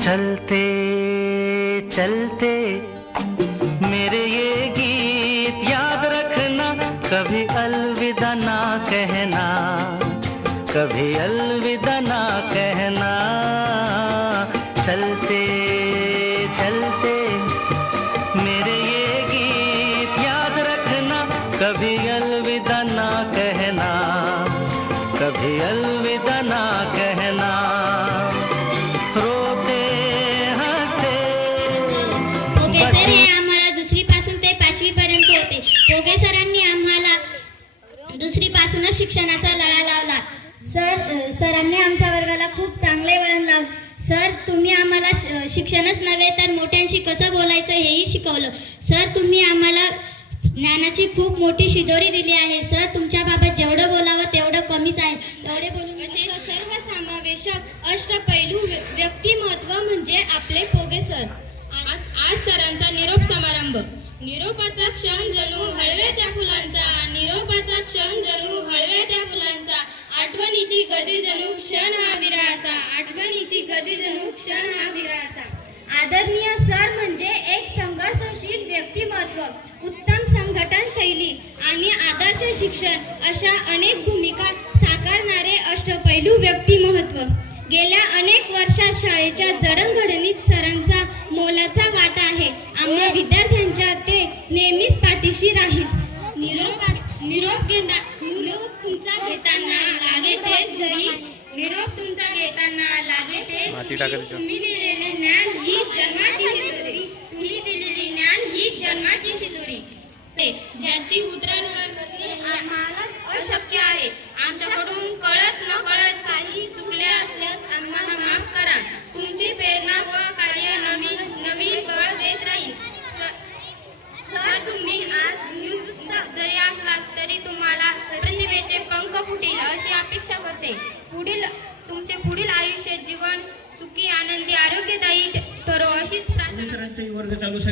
चलते चलते, मेरे ये गीत याद रखना, कभी अलविदा ना कहना, कभी अलविदा ना कहना। चलते चलते, मेरे ये गीत याद रखना, कभी अलविदा ना कहना, कभी अलविदा ना कहना तर मोठ्यांशी कसं बोलायचं हेही शिकवलं. सर तुम्ही आम्हाला ज्ञानाची खूप मोठी शिदोरी दिली आहे. सर तुमच्या बाबत जेवढं बोलावं तेवढं कमीच आहे. तेवढे बोलून असे सर्वसमावेशक अष्टपैलू व्य- व्यक्तिमत्व म्हणजे आपले पोगे सर. आज सरांचा निरोप समारंभ. निरोपाचा क्षण जणू हळव्या त्या फुलांचा. निरोपाचा क्षण जणू हळव्या त्या फुलांचा. आठवणीची गदी जणू क्षण हा विराचा. आठवणीची गदी जणू क्षण हा विराचा. आदरणीय सर म्हणजे एक संघर्षशील व्यक्तिमत्व उत्तम संघटन शैली आणि आदर्श शिक्षण अशा अनेक भूमिका साकारणारे अष्टपैलू व्यक्तिमत्व. गेल्या अनेक वर्षात शाळेच्या जडणघडणीत सरांचा मोलाचा वाटा आहे. आम्हा विद्यार्थ्यांच्या ते नेहमीच पाठीशी राहील. निरोप निरोप घेता निरोप तुमचा घेताना लागे तेच घरी. निरोप तुमचा घेताना लागे तेच. तुम्ही दिलेले ज्ञान ही जन्माची शिदोरी तुम्ही दिलेली ज्ञान ही जन्माची शिदोरी ते ज्याची उतर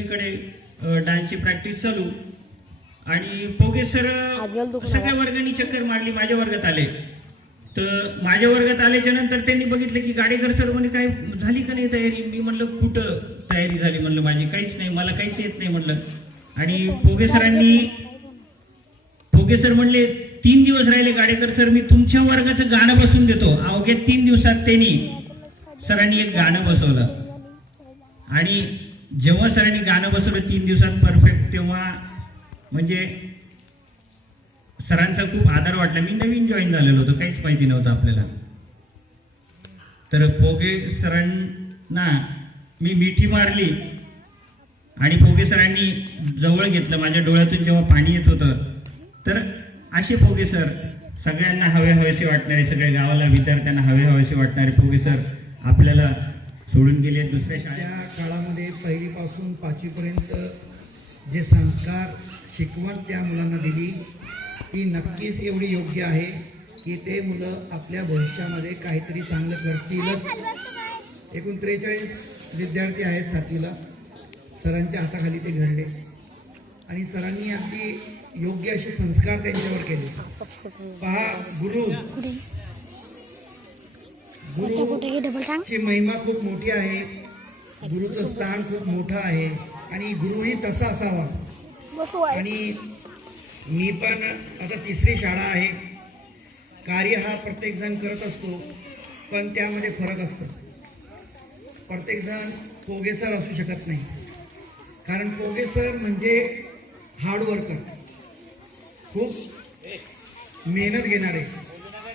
सगळीकडे डान्सची प्रॅक्टिस चालू. आणि पोगे सर सगळ्या वर्गांनी चक्कर मारली माझ्या वर्गात आले. तर माझ्या वर्गात आल्याच्यानंतर त्यांनी बघितलं की गाडेकर सर म्हणे काय झाली का नाही तयारी? मी म्हणलं कुठं तयारी झाली म्हणलं माझी? काहीच नाही मला काहीच येत नाही म्हणलं. आणि पोगे सरांनी पोगे सर म्हणले तीन दिवस राहिले गाडेकर सर मी तुमच्या वर्गाचं गाणं बसून देतो. अवघ्या तीन दिवसात त्यांनी सरांनी एक गाणं बसवलं. आणि जेव्हा सरांनी गाणं बसवलं तीन दिवसात परफेक्ट तेव्हा म्हणजे सरांचा खूप आदर वाटला. मी नवीन जॉईन झालेलो होतो काहीच माहिती नव्हतं आपल्याला. तर पोगे सरांना मी मिठी मारली आणि पोगे सरांनी जवळ घेतलं माझ्या डोळ्यातून जेव्हा पाणी येत होतं. तर असे पोगे सर सगळ्यांना हवे हवेसे वाटणारे सगळ्या गावाला विद्यार्थ्यांना हवे हवेसे वाटणारे पोगे सर आपल्याला सोडून गेले दुसऱ्या शाळेत. काळामध्ये पहिलीपासून पाचवीपर्यंत जे संस्कार शिकवण त्या मुलांना दिली ती नक्कीच एवढी योग्य आहे की ते मुलं आपल्या भविष्यामध्ये काहीतरी चांगलं करतीलच एकूण त्रेचाळीस विद्यार्थी आहेत सातवीला सरांच्या हाताखाली ते घडले. आणि सरांनी अगदी योग्य असे संस्कार त्यांच्यावर केले. पहा गुरु. गुरु ची महिमा खूप मोठी आहे. गुरुचं स्थान खूप मोठं आहे आणि गुरुही तसा असावा. आणि मी पण आता तिसरी शाळा आहे. कार्य हा प्रत्येक जण करत असतो पण त्यामध्ये फरक असतो. प्रत्येक जण पोगेसर असू शकत नाही. कारण पोगेसर म्हणजे हार्ड वर्कर खूप मेहनत घेणारे.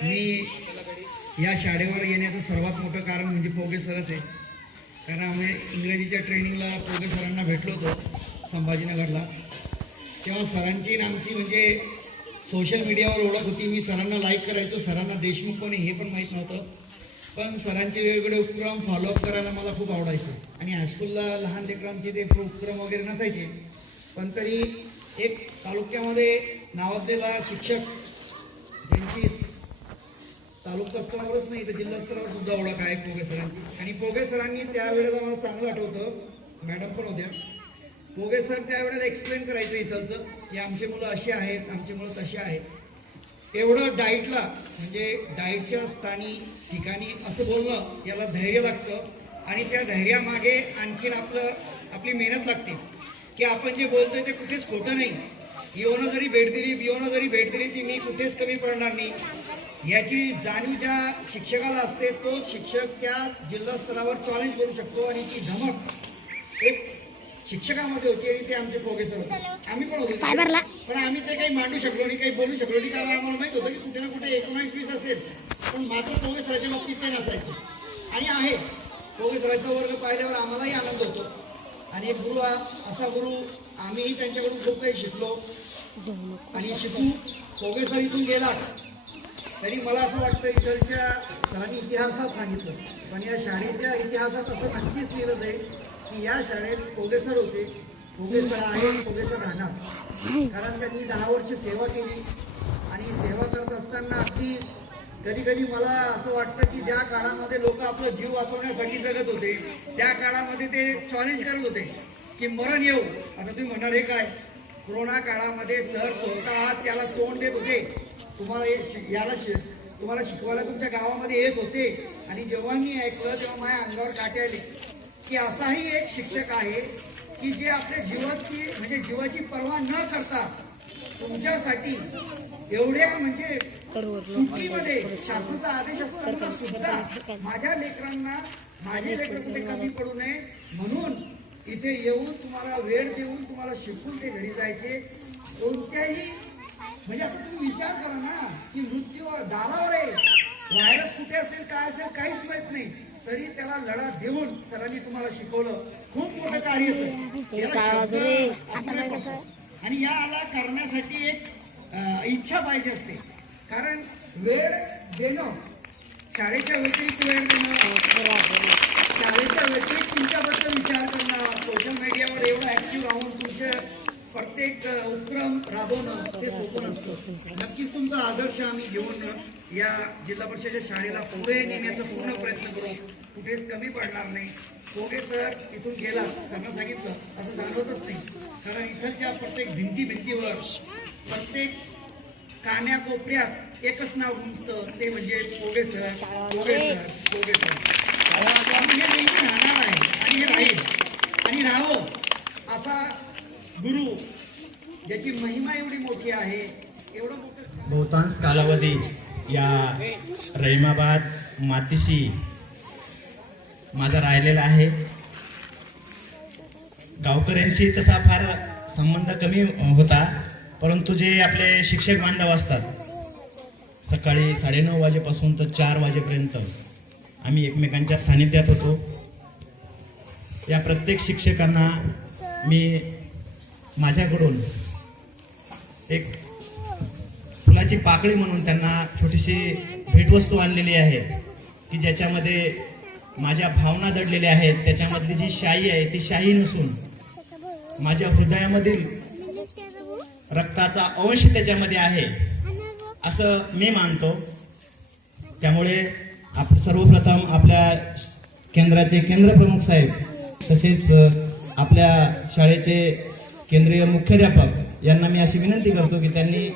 मी या शाळेवर येण्याचं सर्वात मोठं कारण म्हणजे पोगे सरच आहे. कारण आम्ही इंग्रजीच्या ट्रेनिंगला पोगे सरांना भेटलो होतो संभाजीनगरला. तेव्हा सरांची आमची म्हणजे सोशल मीडियावर ओळख होती. मी सरांना लाईक करायचो सरांना देशमुख कोणी हे पण माहीत नव्हतं. पण सरांचे वेगवेगळे उपक्रम फॉलोअप करायला मला खूप आवडायचं. आणि हायस्कूलला लहान लेकरांचे ते उपक्रम वगैरे नसायचे. पण तरी एक तालुक्यामध्ये नावाजलेला शिक्षक त्यांची तालुका स्तरावरच नाही तर जिल्हा स्तरावर सुद्धा ओळख आहे पोगे सरांची. आणि पोगे सरांनी त्यावेळेला मला चांगलं आठवतं मॅडम पण होत्या. पोगे सर त्यावेळेला एक्सप्लेन करायचं इथलचं की आमचे मुलं अशी आहेत आमची मुलं तसे आहेत. एवढं डाईटला म्हणजे डाईटच्या स्थानी ठिकाणी असं बोलणं याला धैर्य लागतं. आणि त्या धैर्यामागे आणखीन आपलं आपली मेहनत लागते. की आपण जे बोलतोय ते कुठेच खोटं नाही. येऊन जरी भेट दिली बिओनं जरी भेट दिली ती मी कुठेच कमी पडणार नाही. याची जाणीव ज्या शिक्षकाला असते तो शिक्षक त्या जिल्हा स्तरावर चॅलेंज करू शकतो आणि ती धमक एक शिक्षकामध्ये होती आणि ते आमचे प्रोफेसर होते. आम्ही पण होतो. पण आम्ही ते काही मांडू शकलो नाही काही बोलू शकलो नाही. कारण आम्हाला माहीत होतं की कुठे ना कुठे एकोणावीस वीस असेल. पण मात्र प्रोफेसराच्या बाबतीत ते नसायचं. आणि आहे. प्रोफेसराचा वर्ग पाहिल्यावर आम्हालाही आनंद होतो. आणि एक गुरु असा गुरु आम्हीही त्यांच्याकडून खूप काही शिकलो. आणि शिकू प्रोफेसर इथून गेला तरी मला असं वाटतं इकडच्या सरांनी इतिहासात सांगितलं. पण या शाळेच्या इतिहासात असं नक्कीच लिहिलं जाईल की या शाळेत प्रोफेसर होते प्रोफेसर आहे प्रोफेसर राहणार. कारण त्यांनी दहा वर्ष सेवा केली आणि सेवा करत असताना अगदी कधी कधी मला असं वाटतं की ज्या काळामध्ये लोक आपला जीव वाचवण्यासाठी जगत होते त्या काळामध्ये ते चॅलेंज करत होते की मरण येऊ. आता तुम्ही म्हणणार हे काय कोरोना काळामध्ये सर स्वतः त्याला तोंड देत होते. तुम्हाला याला शि- तुम्हाला शिकवायला तुमच्या गावामध्ये येत होते. आणि जेव्हा मी ऐकलं तेव्हा माझ्या अंगावर काटे आले. की असाही एक शिक्षक आहे की जे आपल्या जीवाची म्हणजे जीवाची पर्वा न करता तुमच्यासाठी एवढ्या म्हणजे सुट्टीमध्ये शासनाचा आदेश असताना सुद्धा माझ्या लेकरांना माझे लेकर कुठे कमी पडू नये. म्हणून इथे येऊन तुम्हाला वेळ देऊन तुम्हाला शिकून ते घरी जायचे. कोणत्याही म्हणजे आता तुम्ही विचार करा ना की मृत्यू दारावर आहे. व्हायरस कुठे असेल काय असेल काहीच माहीत नाही. तरी त्याला लढा देऊन सरांनी तुम्हाला शिकवलं. खूप मोठं कार्य. आणि याला करण्यासाठी एक इच्छा पाहिजे असते. कारण वेळ देणं शाळेच्या व्यतिरिक्त वेळ देणं शाळेच्या व्यतिरिक्त तुमच्याबद्दल विचार करणं सोशल मीडियावर एवढं ऍक्टिव्ह राहून तुमचे प्रत्येक उपक्रम राबवणं ते सोपं नसतं. नक्कीच तुमचा आदर्श आम्ही घेऊन या जिल्हा परिषदेच्या शाळेला पुढे नेण्याचा पूर्ण प्रयत्न करू. कुठेच कमी पडणार नाही. कोगे सर इथून गेला त्यांना सांगितलं असं जाणवतच नाही. कारण इथलच्या प्रत्येक भिंती भिंतीवर प्रत्येक कान्या कोपऱ्यात एकच नाव उंच ते म्हणजे कोगे सर कोगे सर कोगे सर. हे नेहमी राहणार आहे आणि हे राहील आणि राहावं असा गुरु ज्याची महिमा एवढी मोठी आहे एवढं मोठं बहुतांश कालावधी या रहिमाबाद मातीशी माझा राहिलेला आहे. गावकऱ्यांशी तसा फार संबंध कमी होता परंतु जे आपले शिक्षक बांधव असतात सकाळी साडेनऊ वाजेपासून तर चार वाजेपर्यंत आम्ही एकमेकांच्या सानिध्यात होतो. या प्रत्येक शिक्षकांना मी माझ्याकडून एक फुलाची पाकळी म्हणून त्यांना छोटीशी भेटवस्तू आणलेली आहे की ज्याच्यामध्ये माझ्या भावना दडलेल्या आहेत त्याच्यामधली जी शाही आहे ती शाही नसून माझ्या हृदयामधील रक्ताचा अंश त्याच्यामध्ये आहे असं मी मानतो. त्यामुळे आप सर्वप्रथम आपल्या केंद्राचे केंद्र प्रमुख साहेब तसेच आपल्या शाळेचे केंद्रीय मुख्याध्यापक यांना मी अशी विनंती करतो की त्यांनी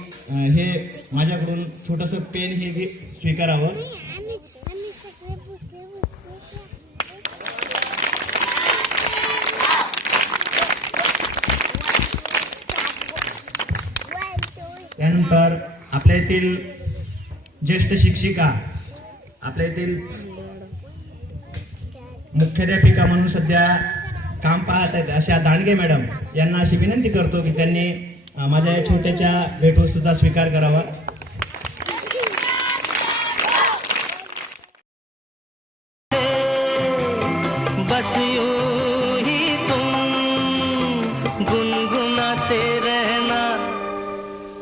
हे माझ्याकडून छोटंसं पेन हे स्वीकारावं. त्यानंतर आपल्या येथील ज्येष्ठ शिक्षिका आपल्या येथील मुख्याध्यापिका म्हणून सध्या काम पाहत आहेत अशा दांडगे मॅडम. यांना अशी विनंती करतो की त्यांनी माझ्या या छोट्याच्या भेटवस्तूचा स्वीकार करावा. बस ही तुम गुनगुनाते रहना।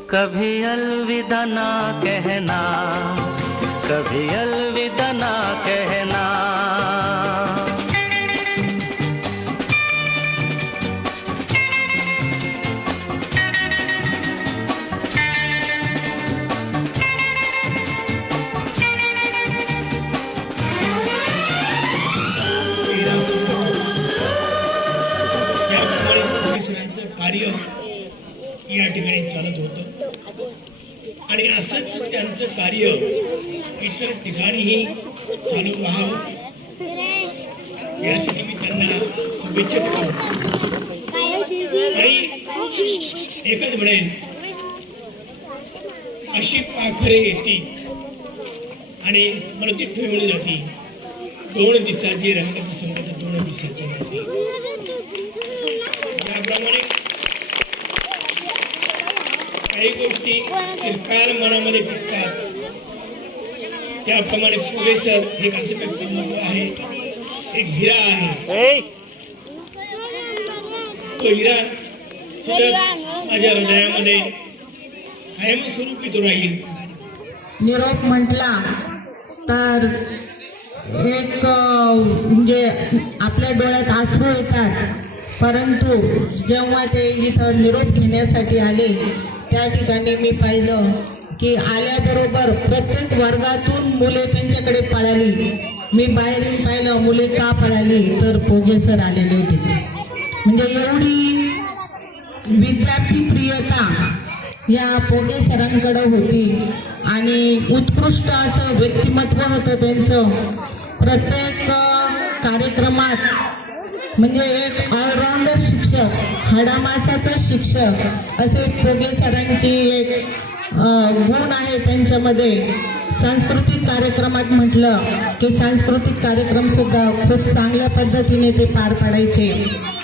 कभी अलविदा ना कहना कभी अलविदा आणि असंच त्यांचं कार्य इतर ठिकाणीही चालू राहावं. यासाठी मी त्यांना शुभेच्छा आणि एकच म्हणेन. अशी पाखरे येतील आणि स्मृतीत ठेवली जाती दोन दिवसाची रंग संगत दोन दिवसाची नाती याप्रमाणे काही गोष्टी चिरकाल मनामध्ये टिकतात त्याप्रमाणे पुढे सर एक असं व्यक्तिमत्व आहे. एक हिरा आहे. तो हिरा माझ्या हृदयामध्ये कायमस्वरूपी तो राहील. निरोप म्हटला तर एक म्हणजे आपल्या डोळ्यात आसरू येतात. परंतु जेव्हा ते इथं निरोप घेण्यासाठी आले त्या ठिकाणी मी पाहिलं की आल्याबरोबर प्रत्येक वर्गातून मुले त्यांच्याकडे पळाली. मी बाहेरून पाहिलं मुले का पळाली? तर पोगे सर आलेले होते. म्हणजे एवढी विद्यार्थी प्रियता या पोगे सरांकडे होती. आणि उत्कृष्ट असं व्यक्तिमत्व होतं त्यांचं. प्रत्येक कार्यक्रमात म्हणजे एक ऑलराऊंडर शिक्षक हाडामासाचा शिक्षक असे पोगे सरांची एक गुण आहे त्यांच्यामध्ये. सांस्कृतिक कार्यक्रमात म्हटलं की सांस्कृतिक कार्यक्रमसुद्धा खूप चांगल्या पद्धतीने ते पार पाडायचे.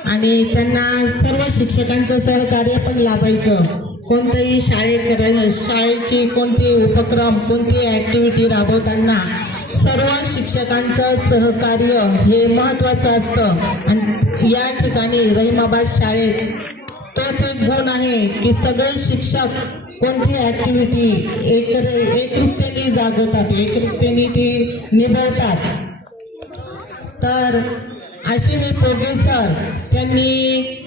आणि त्यांना सर्व शिक्षकांचं सहकार्य पण लाभायचं. कोणत्याही शाळेत शाळेची कोणती उपक्रम कोणती ऍक्टिव्हिटी राबवताना सर्व शिक्षकांचं सहकार्य हे महत्वाचं असतं. आणि या ठिकाणी रहिमाबाद शाळेत तोच एक गुण आहे की सगळे शिक्षक कोणती ऍक्टिव्हिटी एक एकरूपतेने जागवतात एकरूपतेने ती निभवतात. तर असे हे प्रोफेसर त्यांनी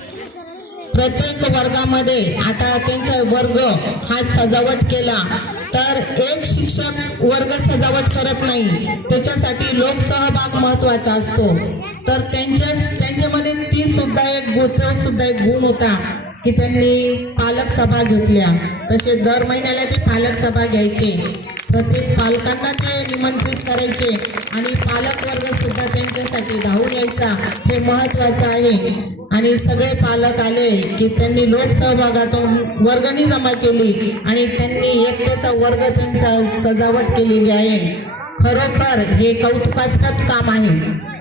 प्रत्येक वर्गामध्ये आता त्यांचा वर्ग हा सजावट केला. तर एक शिक्षक वर्ग सजावट करत नाही. त्याच्यासाठी लोकसहभाग महत्त्वाचा असतो. तर त्यांच्या त्यांच्यामध्ये ती सुद्धा एक गु- सुद्धा एक गुण होता की त्यांनी पालक सभा घेतल्या. तसे दर महिन्याला ते पालक सभा घ्यायचे. प्रत्येक पालकांना ते निमंत्रित करायचे आणि पालक वर्ग सुद्धा त्यांच्यासाठी धावून यायचा हे महत्वाचं आहे. आणि सगळे पालक आले की त्यांनी लोकसहभागातून वर्गणी जमा केली आणि त्यांनी एकट्याचा वर्ग त्यांचा सजावट केलेली आहे. खरोखर हे कौतुकास्पद काम आहे.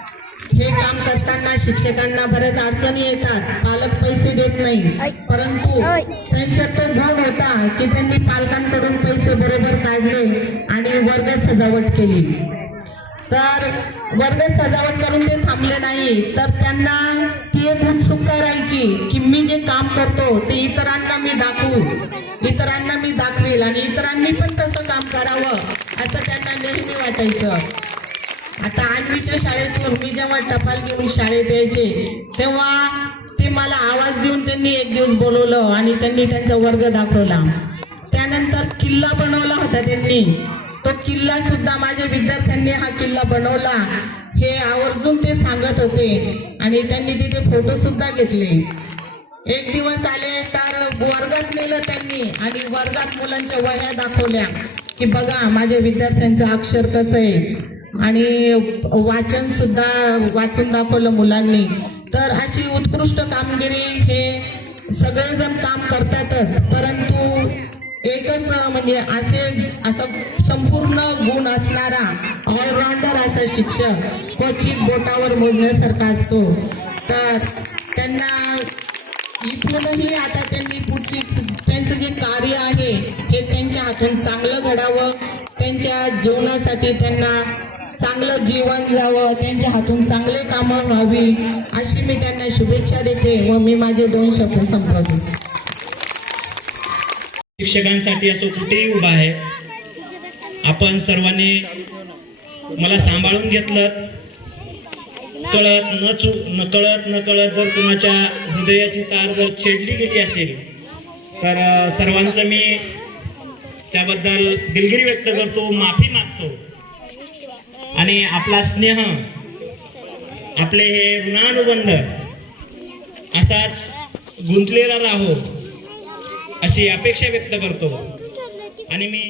हे काम करताना शिक्षकांना बऱ्याच अडचणी येतात. पालक पैसे देत नाही. परंतु त्यांच्यात तो गुण होता की त्यांनी पालकांकडून पैसे बरोबर काढले आणि वर्ग सजावट केली. तर वर्ग सजावट करून ते थांबले नाही. तर त्यांना ती एक उत्सुकता राहायची की मी जे काम करतो ते इतरांना मी दाखवू. इतरांना मी दाखवेल आणि इतरांनी पण तसं काम करावं असं त्यांना नेहमी वाटायचं. आता आठवीच्या शाळेतून मी जेव्हा टपाल घेऊन शाळेत यायचे तेव्हा ते मला आवाज देऊन त्यांनी एक दिवस बोलवलं आणि त्यांनी त्यांचा वर्ग दाखवला. त्यानंतर किल्ला बनवला होता त्यांनी. तो किल्ला सुद्धा माझ्या विद्यार्थ्यांनी हा किल्ला बनवला. हे आवर्जून ते सांगत होते आणि त्यांनी तिथे फोटो सुद्धा घेतले. एक दिवस आले तर वर्गात नेलं त्यांनी आणि वर्गात मुलांच्या वह्या दाखवल्या की बघा माझ्या विद्यार्थ्यांचं अक्षर कसं आहे. आणि वाचन सुद्धा वाचून दाखवलं मुलांनी. तर अशी उत्कृष्ट कामगिरी हे सगळेजण काम करतातच. परंतु एकच म्हणजे असे असं संपूर्ण गुण असणारा ऑलराऊंडर असा शिक्षक क्वचित बोटावर मोजण्यासारखा असतो. तर त्यांना इथूनही आता त्यांनी पुढची त्यांचं जे कार्य आहे हे त्यांच्या हातून चांगलं घडावं त्यांच्या जीवनासाठी त्यांना चांगलं जीवन जावं त्यांच्या हातून चांगले कामं व्हावी अशी मी त्यांना शुभेच्छा देते व मी माझे दोन शब्द संपवते. शिक्षकांसाठी असो कुठेही उभा आहे. आपण सर्वांनी मला सांभाळून घेतलं. कळत न चु न कळत न कळत जर कुणाच्या हृदयाची तार जर छेडली गेली असेल तर सर्वांचं मी त्याबद्दल दिलगिरी व्यक्त करतो माफी मागतो. आणि आपला स्नेह आपले हे ऋणानुबंध असा गुंतलेला राहो अशी अपेक्षा व्यक्त करतो. आणि मी